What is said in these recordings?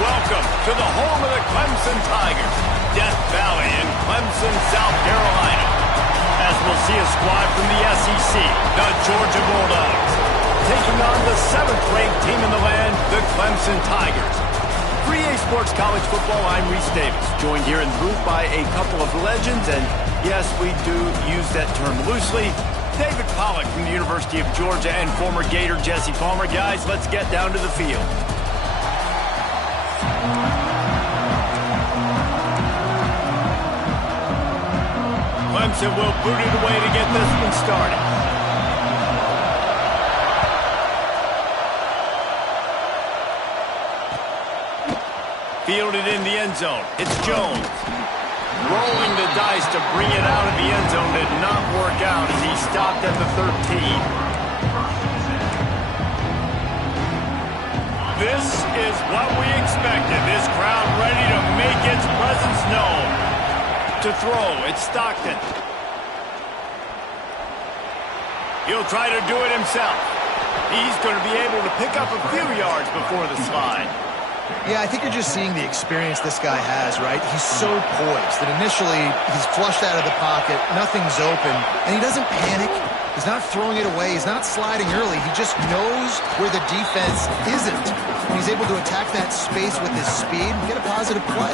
Welcome to the home of the Clemson Tigers, Death Valley in Clemson, South Carolina. As we'll see a squad from the SEC, the Georgia Bulldogs, taking on the 7th-ranked team in the land, the Clemson Tigers. For EA Sports College Football, I'm Reese Davis, joined here in the booth by a couple of legends, and yes, we do use that term loosely. David Pollack from the University of Georgia and former Gator Jesse Palmer. Guys, let's get down to the field. Clemson will boot it away to get this one started. Fielded in the end zone. It's Jones. Rolling the dice to bring it out of the end zone did not work out as he stopped at the 13. This is what we expected. This crowd ready to make its presence known. To throw, it's Stockton. He'll try to do it himself. He's going to be able to pick up a few yards before the slide. Yeah, I think you're just seeing the experience this guy has, right? He's so poised that initially he's flushed out of the pocket, nothing's open, and he doesn't panic. He's not throwing it away. He's not sliding early. He just knows where the defense isn't. And he's able to attack that space with his speed and get a positive play.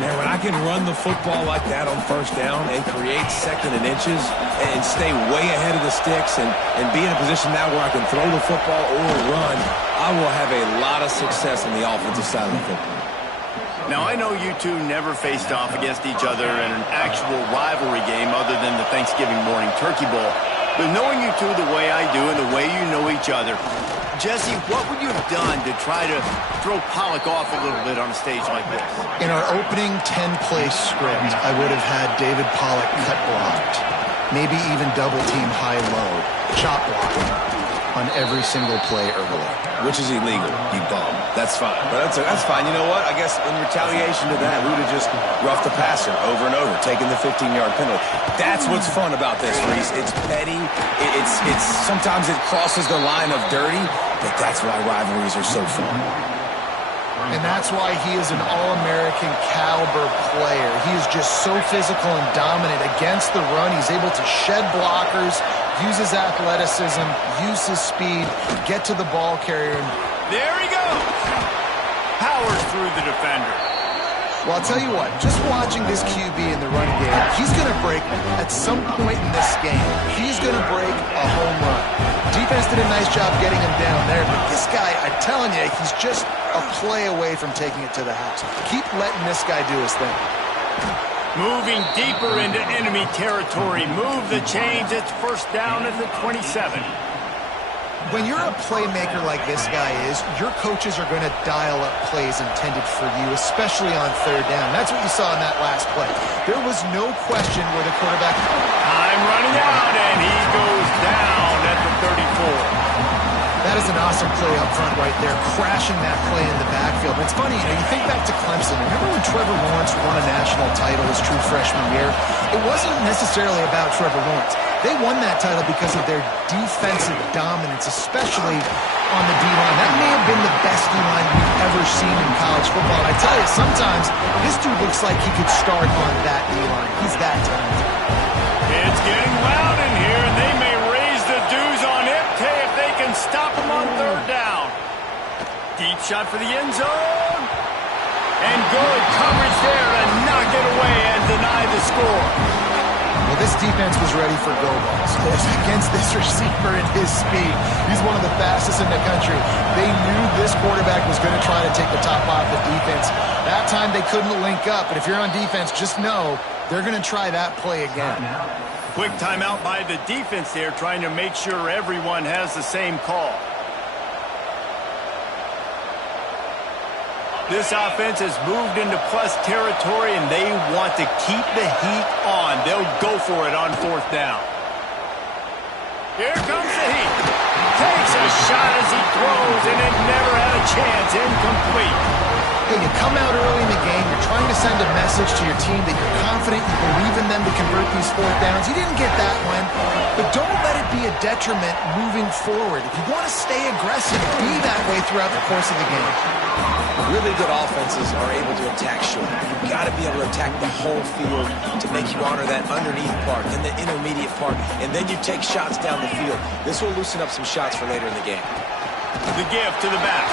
Man, when I can run the football like that on first down and create second and inches and stay way ahead of the sticks and be in a position now where I can throw the football or run, I will have a lot of success on the offensive side of the football. Now, I know you two never faced off against each other in an actual rivalry game other than the Thanksgiving morning turkey bowl. But knowing you two the way I do and the way you know each other, Jesse, what would you have done to try to throw Pollack off a little bit on a stage like this? In our opening 10-play script, I would have had David Pollack cut blocked, maybe even double-team high-low, chop block on every single play early. Which is illegal, you bum. That's fine. But that's fine. You know what? I guess in retaliation to that, we would have just roughed the passer over and over, taking the 15-yard penalty. That's what's fun about this, Reese. It's petty. It's sometimes it crosses the line of dirty, but that's why rivalries are so fun. And that's why he is an All-American caliber player. He is just so physical and dominant against the run. He's able to shed blockers, use his athleticism, use his speed, get to the ball carrier. There he goes! Powers through the defender. Well, I'll tell you what, just watching this QB in the run game, he's going to break at some point in this game. He's going to break a home run. Defense did a nice job getting him down there, but this guy, I'm telling you, he's just a play away from taking it to the house. Keep letting this guy do his thing. Moving deeper into enemy territory. Move the chains. It's first down at the 27. When you're a playmaker like this guy is, your coaches are going to dial up plays intended for you, especially on third down. That's what you saw in that last play. There was no question where the quarterback... Time running out, and he goes down at the 34. That is an awesome play up front right there, crashing that play in the backfield. But it's funny, you think back to Clemson. Remember when Trevor Lawrence won a national title his true freshman year? It wasn't necessarily about Trevor Lawrence. They won that title because of their defensive dominance, especially on the D-line. That may have been the best D-line we've ever seen in college football. And I tell you, sometimes this dude looks like he could start on that D-line. He's that talented. It's getting loud in here, and they may raise the dues on Ipte if they can stop him on third down. Deep shot for the end zone. And good coverage there to knock it away and deny the score. Well, this defense was ready for go balls against this receiver at his speed. He's one of the fastest in the country. They knew this quarterback was going to try to take the top off the defense. That time they couldn't link up, but if you're on defense, just know they're going to try that play again. Quick timeout by the defense there, trying to make sure everyone has the same call. This offense has moved into plus territory, and they want to keep the heat on. They'll go for it on fourth down. Here comes the heat. Takes a shot as he throws, and it never had a chance. Incomplete. hey, you come out early in the game, you're trying to send a message to your team that you're confident, you believe in them to convert these fourth downs. You didn't get that one, but don't let it be a detriment moving forward. If you want to stay aggressive, be that way throughout the course of the game. Really good offenses are able to attack short. You've got to be able to attack the whole field to make you honor that underneath part and the intermediate part, and then you take shots down the field. This will loosen up some shots for later in the game. The give to the back.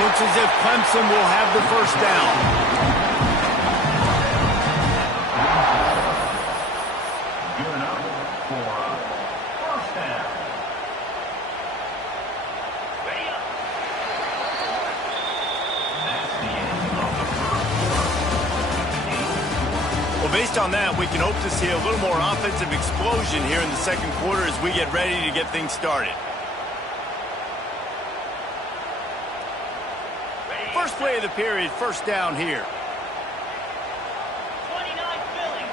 Looks as if Clemson will have the first down. Good up for first down. Ready up. That's the end of the first. Well, based on that, we can hope to see a little more offensive explosion here in the second quarter as we get ready to get things started. First play of the period, first down here. 29 Philly,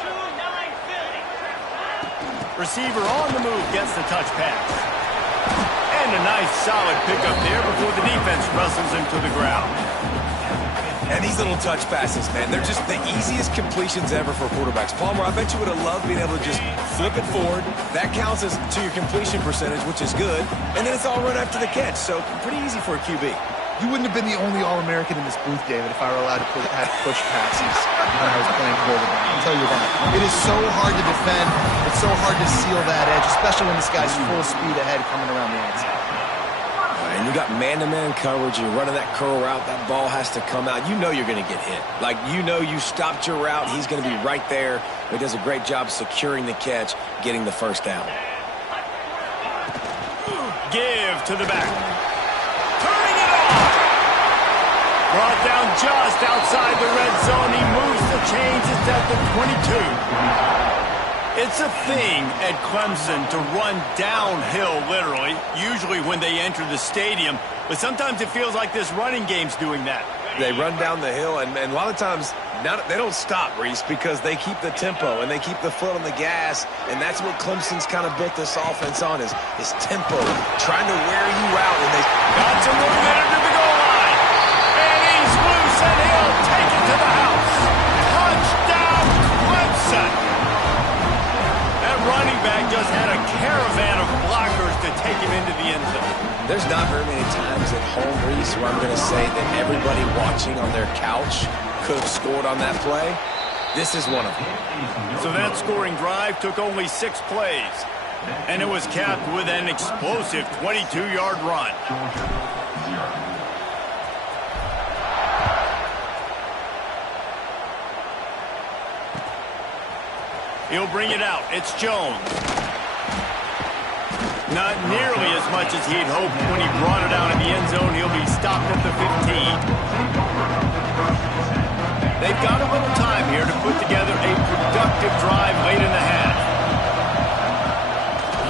2-9 Philly. Receiver on the move gets the touch pass. And a nice solid pickup there before the defense wrestles him to the ground. And these little touch passes, man, they're just the easiest completions ever for quarterbacks. Palmer, I bet you would have loved being able to just flip it forward. That counts as to your completion percentage, which is good. And then it's all run after the catch, so pretty easy for a QB. You wouldn't have been the only All-American in this booth, David, if I were allowed to have push passes when I was playing quarterback. I'll tell you that. It is so hard to defend. It's so hard to seal that edge, especially when this guy's full speed ahead coming around the outside. And you got man-to-man coverage. You're running that curl route. That ball has to come out. You know you're going to get hit. Like, you know you stopped your route. He's going to be right there. He does a great job securing the catch, getting the first down. Give to the back. Turning it off. Brought down just outside the red zone. He moves the chains. It's at the 22. It's a thing at Clemson to run downhill, literally, usually when they enter the stadium. But sometimes it feels like this running game's doing that. They run down the hill, and a lot of times they don't stop, Reese, because they keep the tempo and they keep the foot on the gas, and that's what Clemson's kind of built this offense on is tempo, trying to wear you out. And they got some room there to the goal line. And he's loose, and he'll take it to the house. Touchdown, Clemson. That running back just had a caravan of blockers to take him into the end zone. There's not very many times at home, Reese, where I'm going to say that everybody watching on their couch could have scored on that play. This is one of them. So that scoring drive took only 6 plays, and it was capped with an explosive 22-yard run. He'll bring it out. It's Jones. Not nearly as much as he'd hoped when he brought it out in the end zone. He'll be stopped at the 15. They've got a little time here to put together a productive drive late in the half.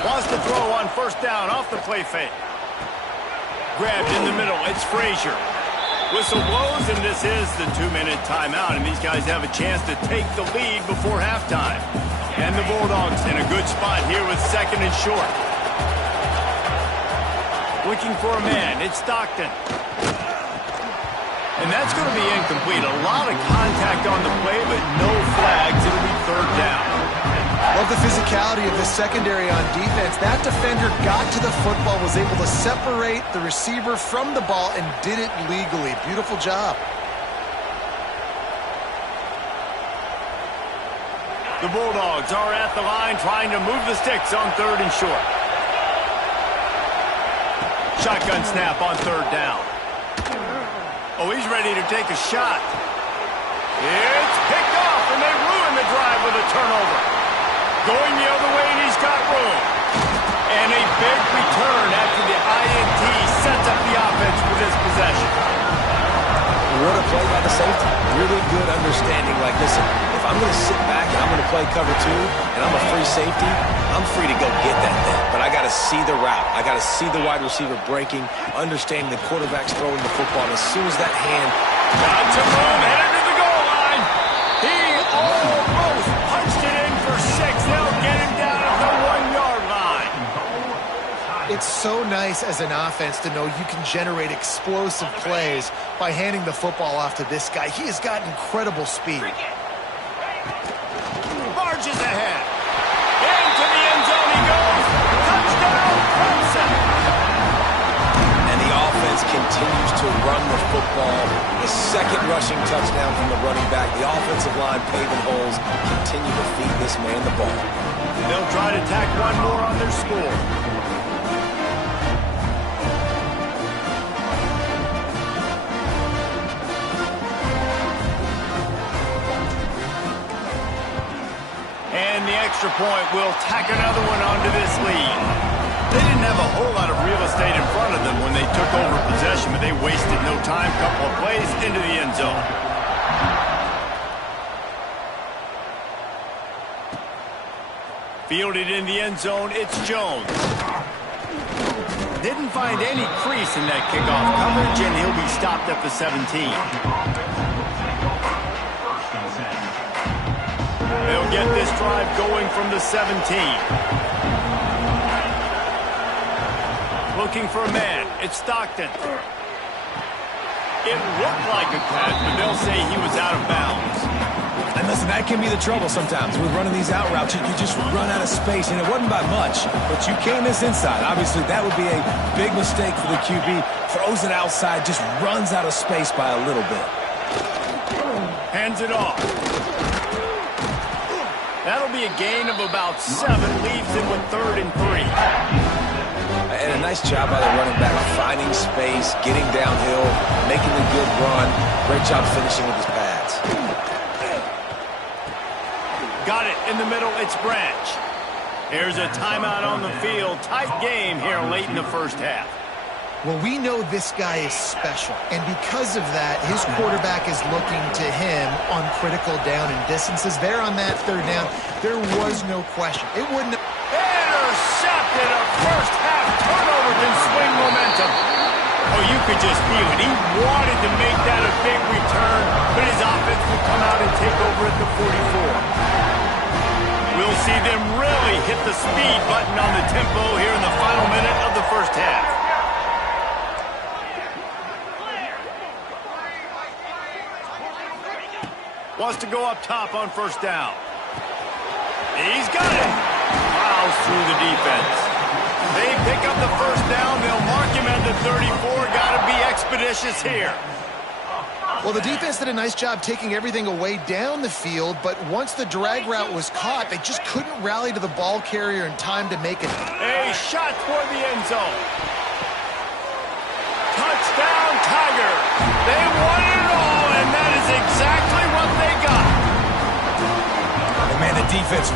Wants to throw on first down off the play fake. Grabbed in the middle. It's Frazier. Whistle blows, and this is the 2-minute timeout, and these guys have a chance to take the lead before halftime. And the Bulldogs in a good spot here with second and short. Looking for a man. It's Stockton. And that's going to be incomplete. A lot of contact on the play, but no flags. It'll be third down. Love the physicality of the secondary on defense. That defender got to the football, was able to separate the receiver from the ball, and did it legally. Beautiful job. The Bulldogs are at the line trying to move the sticks on third and short. Shotgun snap on third down. Oh, he's ready to take a shot. It's picked off, and they ruin the drive with a turnover. Going the other way, and he's got room. And a big return after the INT sets up the offense for this possession. What a play by the safety. Really good understanding. Like, listen, if I'm going to sit back and I'm going to play cover 2 and I'm a free safety, I'm free to go get that thing. But I got to see the route. I got to see the wide receiver breaking, understanding the quarterback's throwing the football. And as soon as that hand got some room, headed to the goal line. He almost punched it in for 6. They'll get him down at the 1-yard line. It's so nice as an offense to know you can generate explosive plays by handing the football off to this guy. He has got incredible speed. Marches ahead. Into the end zone he goes. Touchdown, Clemson. And the offense continues to run the football. The second rushing touchdown from the running back. The offensive line paving holes. Continue to feed this man the ball. They'll try to tack one more on their score. And the extra point will tack another one onto this lead. They didn't have a whole lot of real estate in front of them when they took over possession, but they wasted no time. Couple of plays into the end zone. Fielded in the end zone, it's Jones. Didn't find any crease in that kickoff coverage, and he'll be stopped at the 17. They'll get this drive going from the 17. Looking for a man. It's Stockton. It looked like a catch, but they'll say he was out of bounds. And listen, that can be the trouble sometimes with running these out routes. You just run out of space, and it wasn't by much, but you came this inside. Obviously, that would be a big mistake for the QB. Throws it outside, just runs out of space by a little bit. Hands it off. That'll be a gain of about 7. Leaves him with 3rd and 3. And a nice job by the running back, finding space, getting downhill, making a good run. Great job finishing with his pads. Got it in the middle. It's Branch. Here's a timeout on the field. Tight game here late in the first half. Well, we know this guy is special, and because of that, his quarterback is looking to him on critical down and distances. There on that 3rd down, there was no question. It wouldn't have... Intercepted. A first half turnover can swing momentum. Oh, you could just feel it. He wanted to make that a big return, but his offense will come out and take over at the 44. We'll see them really hit the speed button on the tempo here in the final minute of the first half. Wants to go up top on 1st down. He's got it. Plows through the defense. They pick up the 1st down. They'll mark him at the 34. Got to be expeditious here. Well, the defense did a nice job taking everything away down the field, but once the drag route was caught, they just couldn't rally to the ball carrier in time to make it. A shot toward the end zone. Touchdown, Tiger. They won it all, and that is exactly what they got. And man, the defense